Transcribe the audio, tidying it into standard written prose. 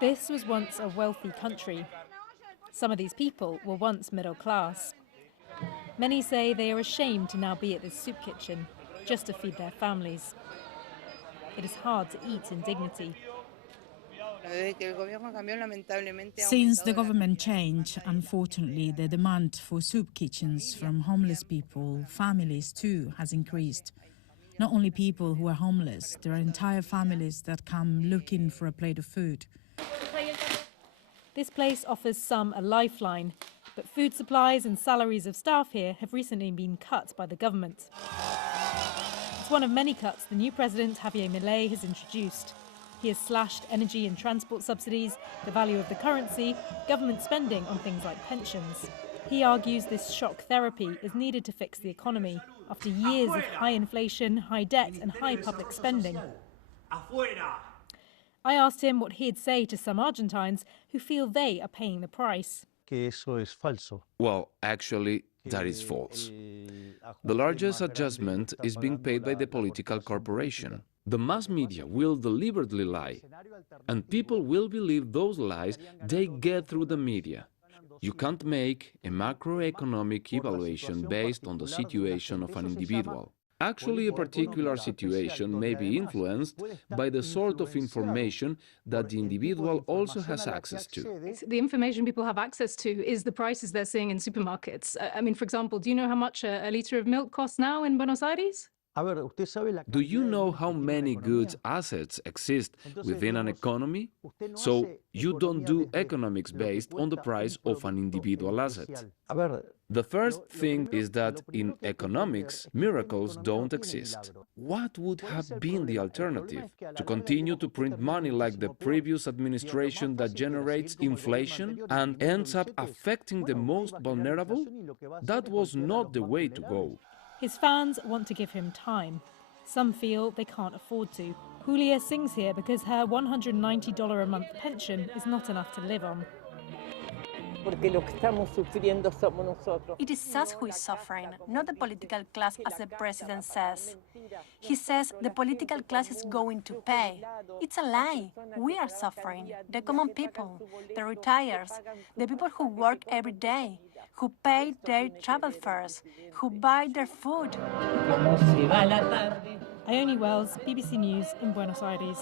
This was once a wealthy country. Some of these people were once middle class. Many say they are ashamed to now be at this soup kitchen, just to feed their families. It is hard to eat in dignity. Since the government changed, unfortunately, the demand for soup kitchens from homeless people, families too, has increased. Not only people who are homeless, there are entire families that come looking for a plate of food. This place offers some a lifeline, but food supplies and salaries of staff here have recently been cut by the government. It's one of many cuts the new president, Javier Milei, has introduced. He has slashed energy and transport subsidies, the value of the currency, government spending on things like pensions. He argues this shock therapy is needed to fix the economy after years of high inflation, high debt and high public spending. I asked him what he'd say to some Argentines who feel they are paying the price. Well, actually, that is false. The largest adjustment is being paid by the political corporation. The mass media will deliberately lie, and people will believe those lies they get through the media. You can't make a macroeconomic evaluation based on the situation of an individual. Actually, a particular situation may be influenced by the sort of information that the individual also has access to. The information people have access to is the prices they're seeing in supermarkets. I mean, for example, do you know how much a litre of milk costs now in Buenos Aires? Do you know how many goods assets exist within an economy? So you don't do economics based on the price of an individual asset. The first thing is that in economics, miracles don't exist. What would have been the alternative? To continue to print money like the previous administration that generates inflation and ends up affecting the most vulnerable? That was not the way to go. His fans want to give him time. Some feel they can't afford to. Julia sings here because her $190 a month pension is not enough to live on. It is us who is suffering, not the political class, as the president says. He says the political class is going to pay. It's a lie. We are suffering. The common people, the retirees, the people who work every day, who pay their travel fares, who buy their food. Ione Wells, BBC News in Buenos Aires.